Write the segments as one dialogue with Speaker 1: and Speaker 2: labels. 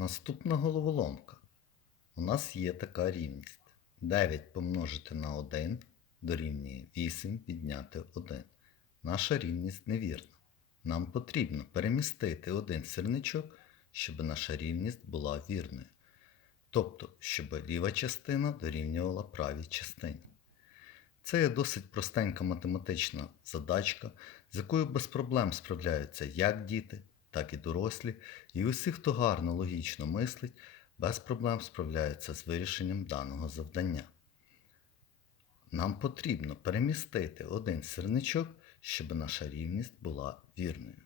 Speaker 1: Наступна головоломка. У нас є така рівність. 9 помножити на 1 дорівнює 8 відняти 1. Наша рівність невірна. Нам потрібно перемістити один сірничок, щоб наша рівність була вірною. Тобто, щоб ліва частина дорівнювала правій частині. Це є досить простенька математична задачка, з якою без проблем справляються як діти, так і дорослі, і усі, хто гарно логічно мислить, без проблем справляються з вирішенням даного завдання. Нам потрібно перемістити один сірничок, щоб наша рівність була вірною.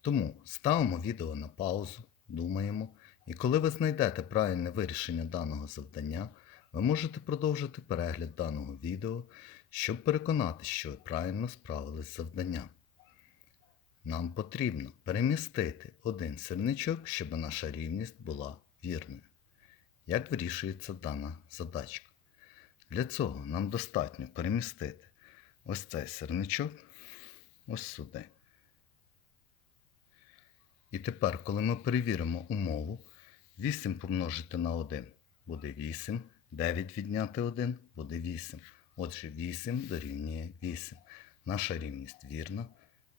Speaker 1: Тому ставимо відео на паузу, думаємо, і коли ви знайдете правильне вирішення даного завдання, ви можете продовжити перегляд даного відео, щоб переконати, що ви правильно справились з завданням. Нам потрібно перемістити один сірничок, щоб наша рівність була вірною. Як вирішується дана задачка? Для цього нам достатньо перемістити ось цей сірничок ось сюди. І тепер, коли ми перевіримо умову, 8 помножити на 1 буде 8, 9 відняти 1 буде 8. Отже, 8 дорівнює 8. Наша рівність вірна.